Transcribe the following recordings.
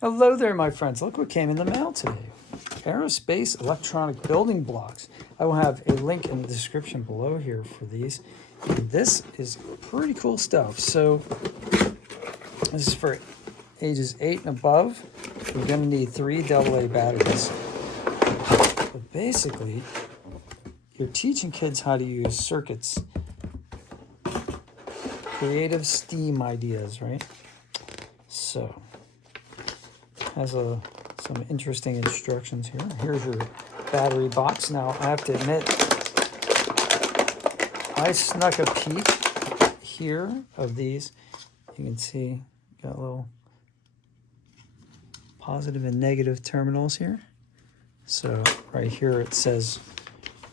Hello there, my friends. Look what came in the mail today. Aerospace Electronic Building blocks. I will have a link in the description below here for these. And this is pretty cool stuff. So this is for ages 8 and above. You're going to need 3 AA batteries. But basically, you're teaching kids how to use circuits. Creative STEAM ideas, right? So has some interesting instructions here. Here's your battery box. Now, I have to admit, I snuck a peek here of these. You can see, got little positive and negative terminals here. So right here it says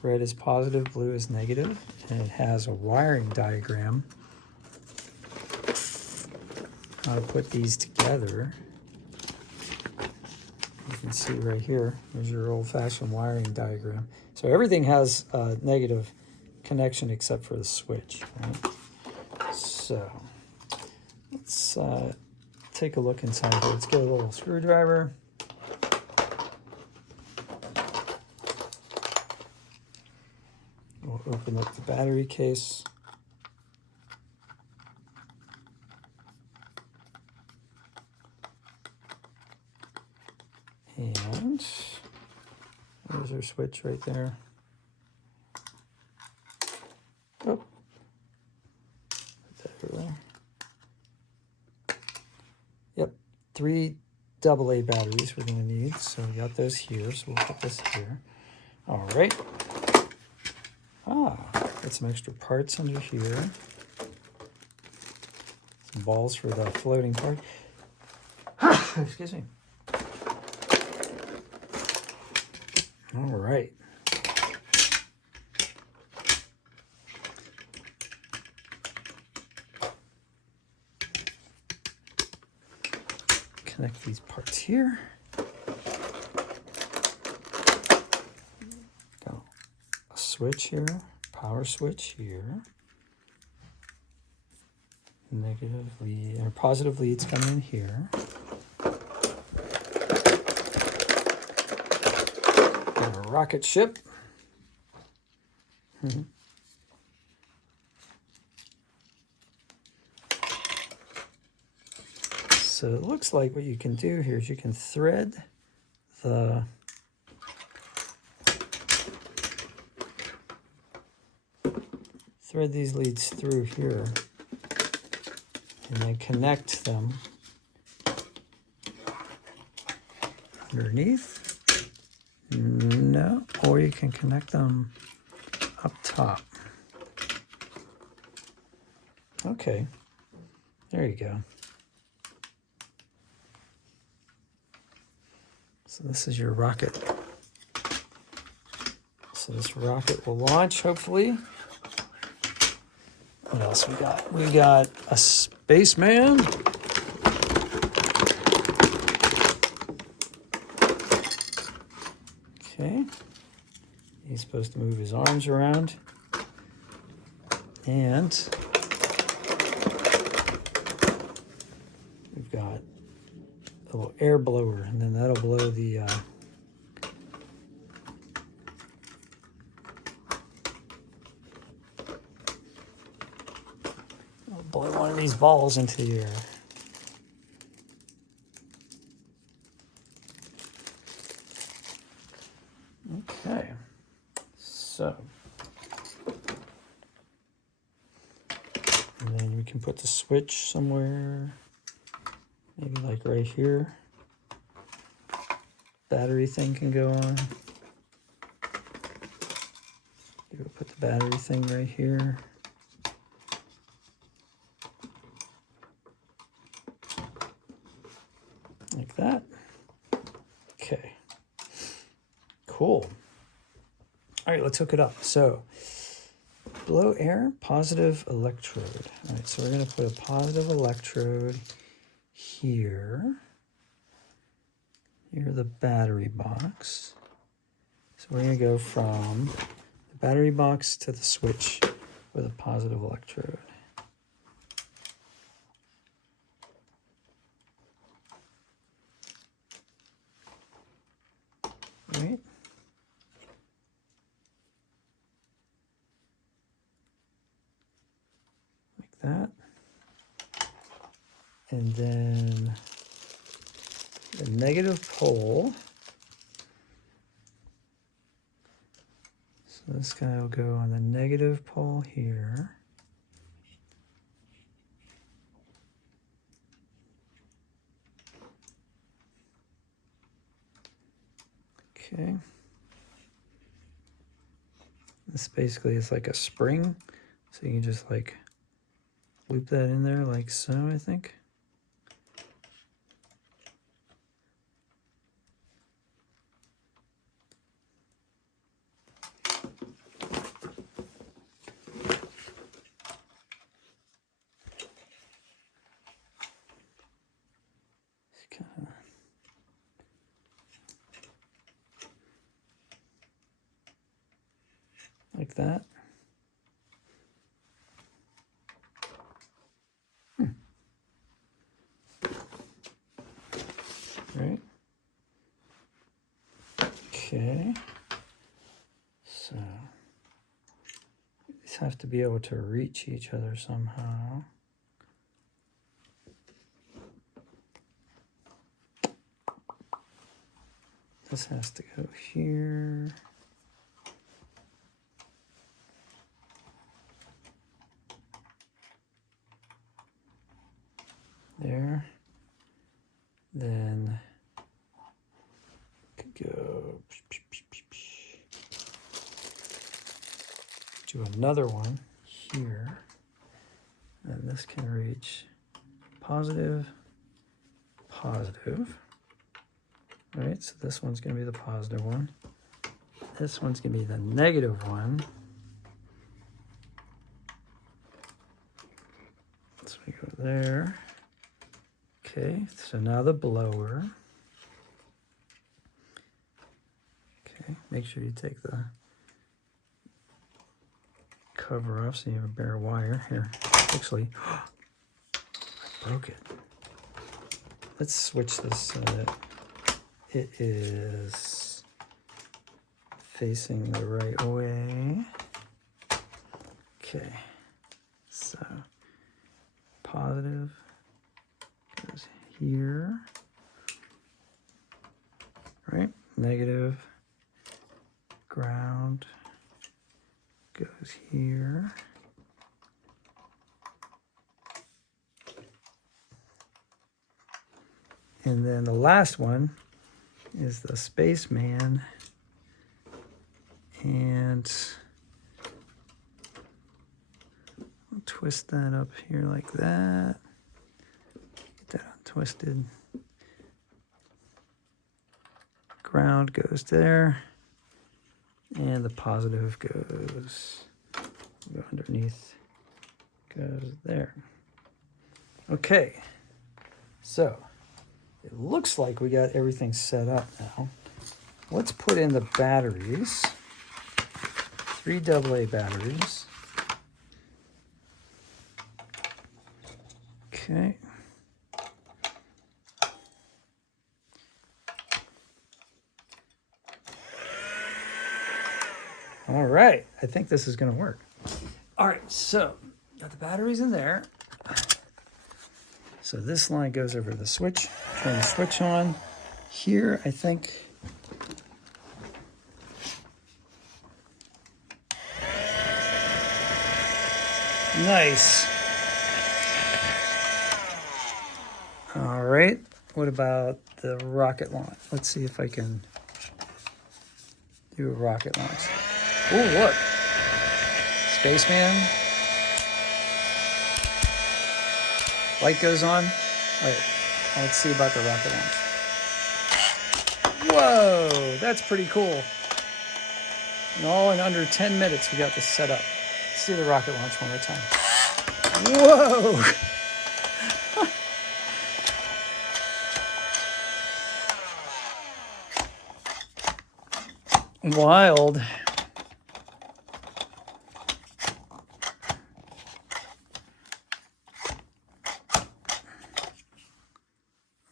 red is positive, blue is negative, and it has a wiring diagram. How to put these together. You can see right here, there's your old-fashioned wiring diagram. So everything has a negative connection except for the switch, right? So let's take a look inside here. Let's get a little screwdriver. We'll open up the battery case. And there's our switch right there. Oh, put that over there. Yep, 3 AA batteries we're going to need. So we got those here, so we'll put this here. All right. Got some extra parts under here. Some balls for the floating part. Excuse me. All right. Connect these parts here. Got a switch here, power switch here. Negative lead or positive leads come in here. Got a rocket ship. So it looks like what you can do here is you can thread these leads through here and then connect them underneath. No, or you can connect them up top. Okay, there you go. So this is your rocket. So this rocket will launch, hopefully. What else we got? We got a spaceman. Okay. He's supposed to move his arms around. And we've got a little air blower, and then that'll blow the blow one of these balls into the air. Okay, so and then we can put the switch somewhere, maybe like right here. Battery thing can go on. We'll put the battery thing right here. Like that. Okay. Cool. All right, let's hook it up. So, blow air, positive electrode. All right, so we're going to put a positive electrode here. Here, the battery box. So we're going to go from the battery box to the switch with a positive electrode. right? Like that. And then the negative pole. So this guy will go on the negative pole here. Okay. This basically is like a spring. So you can just like loop that in there like so, I think. Like that. Right. Okay. So these have to be able to reach each other somehow. This has to go here. There. Then could go do another one here. And this can reach positive, positive. Right, so this one's going to be the positive one. This one's going to be the negative one. So we go there. Okay, so now the blower. Okay, make sure you take the cover off so you have a bare wire. Here, actually, I broke it. Let's switch this so that it is facing the right way. Okay, so positive goes here, right? Negative, ground goes here. And then the last one is the spaceman. And I'll twist that up here like that. Get that untwisted. Ground goes there. And the positive goes underneath, goes there. Okay, so it looks like we got everything set up now. Let's put in the batteries. 3 AA batteries. Okay. All right, I think this is going to work. All right, so got the batteries in there. So this line goes over the switch. Turn the switch on. Here, I think. Nice. All right, what about the rocket launch? Let's see if I can do a rocket launch. Oh, look. Spaceman. Light goes on. All right, let's see about the rocket launch. Whoa, that's pretty cool. And all in under 10 minutes, we got this set up. Let's do the rocket launch one more time. Whoa! Wild.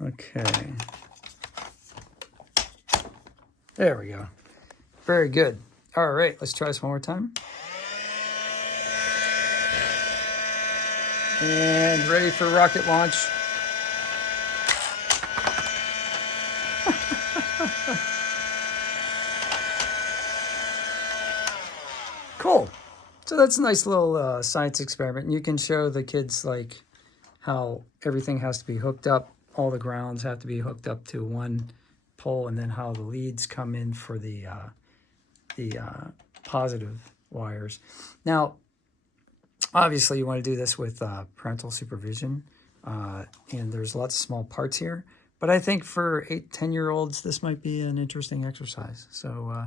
Okay. There we go. Very good. All right, let's try this one more time. And ready for rocket launch. Cool. So that's a nice little science experiment. And you can show the kids like how everything has to be hooked up. All the grounds have to be hooked up to one pole, and then how the leads come in for the positive wires. Now, obviously you want to do this with parental supervision, and there's lots of small parts here. But I think for 8-10-year-olds, this might be an interesting exercise. So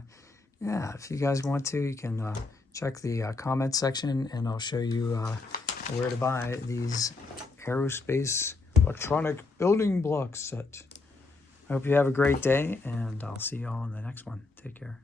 yeah, if you guys want to, you can check the comment section, and I'll show you where to buy these Aerospace Electronic Building Block set. I hope you have a great day, and I'll see you all in the next one. Take care.